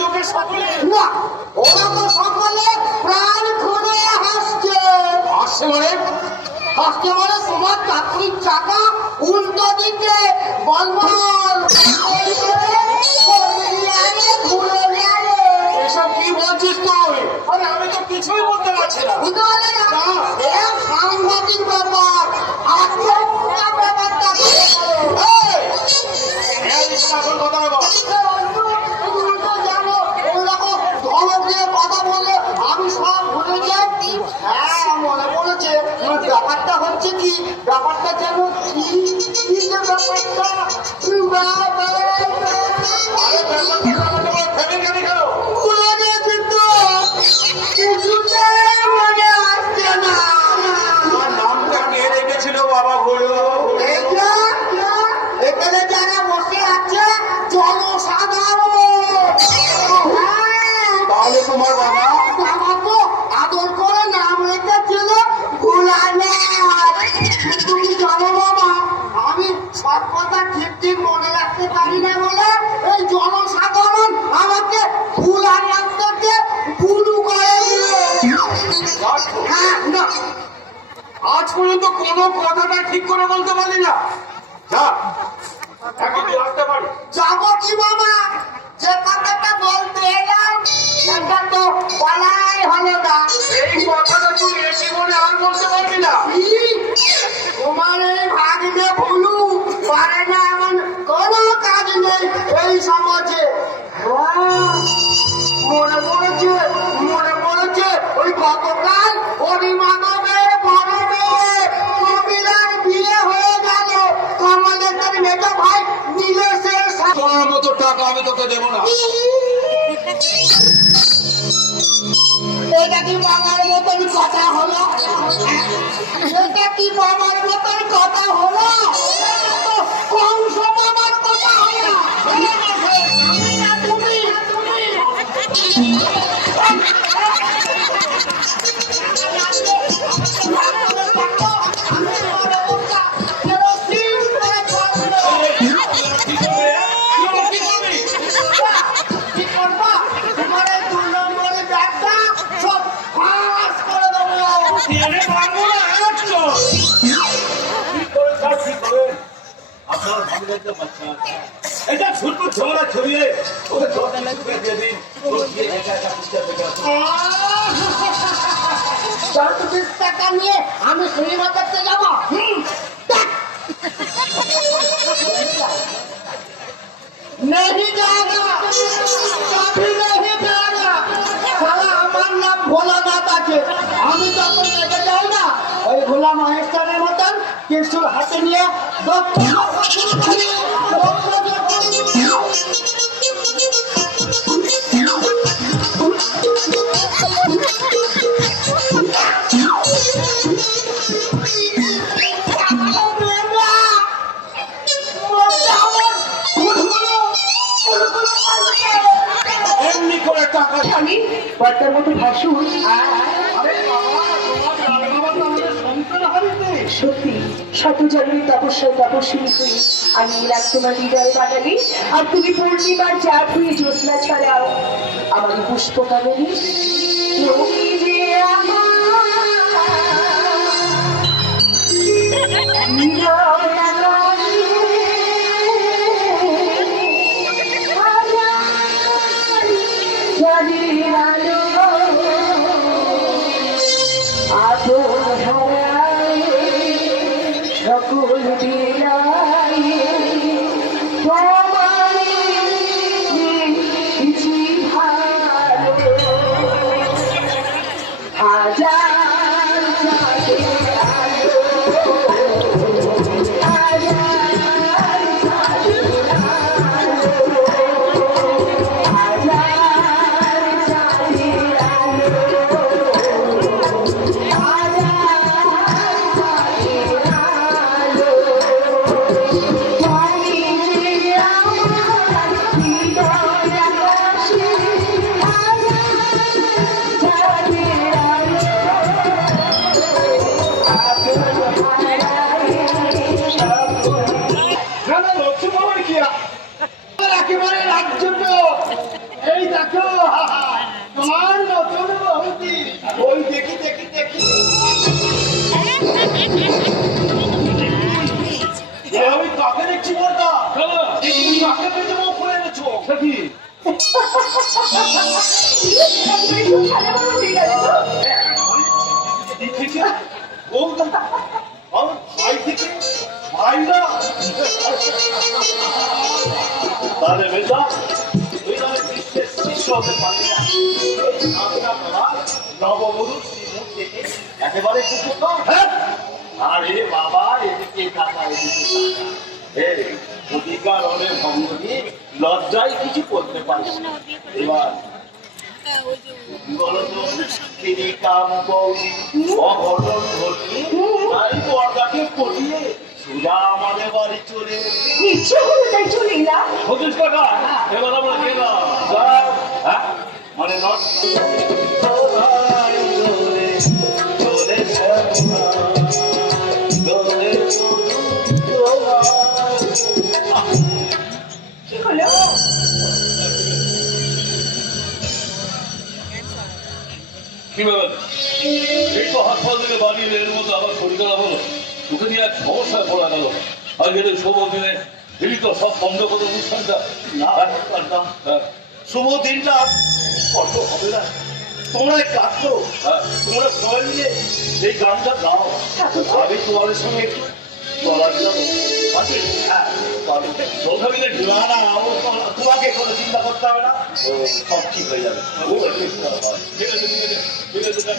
লোকের সকলে। না ওরা তো সকলে প্রাণ খুলে হাসছে। আসছে মানে? মানে তোমার চাকরির চাকা উল্টো দিকে বলবল। এসব কি বলছিস তুই? আরে আমি তো কিছুই বলতে পারছি না। বুঝতে পারলি না? ব্যাপারটা হচ্ছে কি? ব্যাপারটা যেন ব্যাপারটা না। আজ পর্যন্ত কোনো কথাটা ঠিক করে বলতে পারলি না। যা। এখন আসতে পারি যাব কি বাবা যে কথাটা টাকা আমি তোকে দেবো না। এটা কি বাবার মতন কথা হলো? এটা কি বাবার মতন কথা হলো? কংস বাবার কথা হলো? তুমি। এটা ছোট ঝগড়া ছড়িয়ে ওকে দশ লাখ টাকা দিয়ে দিন ও গিয়ে একা একা বুঝতে পেরে দশ বিশ টাকা নিয়ে আমি সিনেমা দেখতে যাবো হুম, দেখ। नहीं जाएगा कभी नहीं जाएगा সারা আমার নাম ভোলানাথ আছে আমি যখন লেগে যাই না ওই ভোলা মহেশ্বরের মতন কিছুর হাতে নিয়ে এমনি করে টাকা আমি মতো আরে সত্যি শত জন্মের তপস্যায় তপস্বিনী হয়ে আমি এলাম তোমার হৃদয় বানালি। আর তুমি পূর্ণিমার চাঁদ হয়ে জ্যোৎস্না ছাড়াও। আমার পুষ্প কাননি তুমি একেবারে রাজ্যত এই দেখো তোমার নতুন বহুতি ওই দেখি দেখি দেখি দেখছি ভাই ভাইরা তাহলে বেটা তাহলে বিশ্বের শিষ্য হতে পারবি না আমরা তোমার নববধূ শ্রীমুখ একেবারে কিছু কম আরে বাবা এদিকে টাকা এদিকে টাকা অধিকার অনেক ভঙ্গ দিয়ে লজ্জায় কিছু করতে পারিস না। এবার বলতো তিনি কাম গৌরী অঘটন ঘটিয়ে বাড়ি চলে। ইচ্ছে হলো তাই চলে এলাম সতীশ কাকা এবার আমরা গেলাম হ্যাঁ? মানে নট কি ব্যাপার এই তো হাসপাতাল থেকে বাড়ি এর মধ্যে আবার শরীর খারাপ হলো। ওকে নিয়ে এক সমস্যায় পড়া গেল। আজকে শুভ দিনে তো সব বন্ধ করে অনুষ্ঠানটা না হ্যাঁ, শুভ দিনটা কত হবে না। তোমরা এক কাজ করো। হ্যাঁ। তোমরা সবাই মিলে এই গানটা গাও। আমি তোমাদের সঙ্গে একটু হ্যাঁ। তোমাকে কোনো চিন্তা করতে হবে না। সব ঠিক হয়ে যাবে। ঠিক আছে ঠিক আছে ঠিক আছে।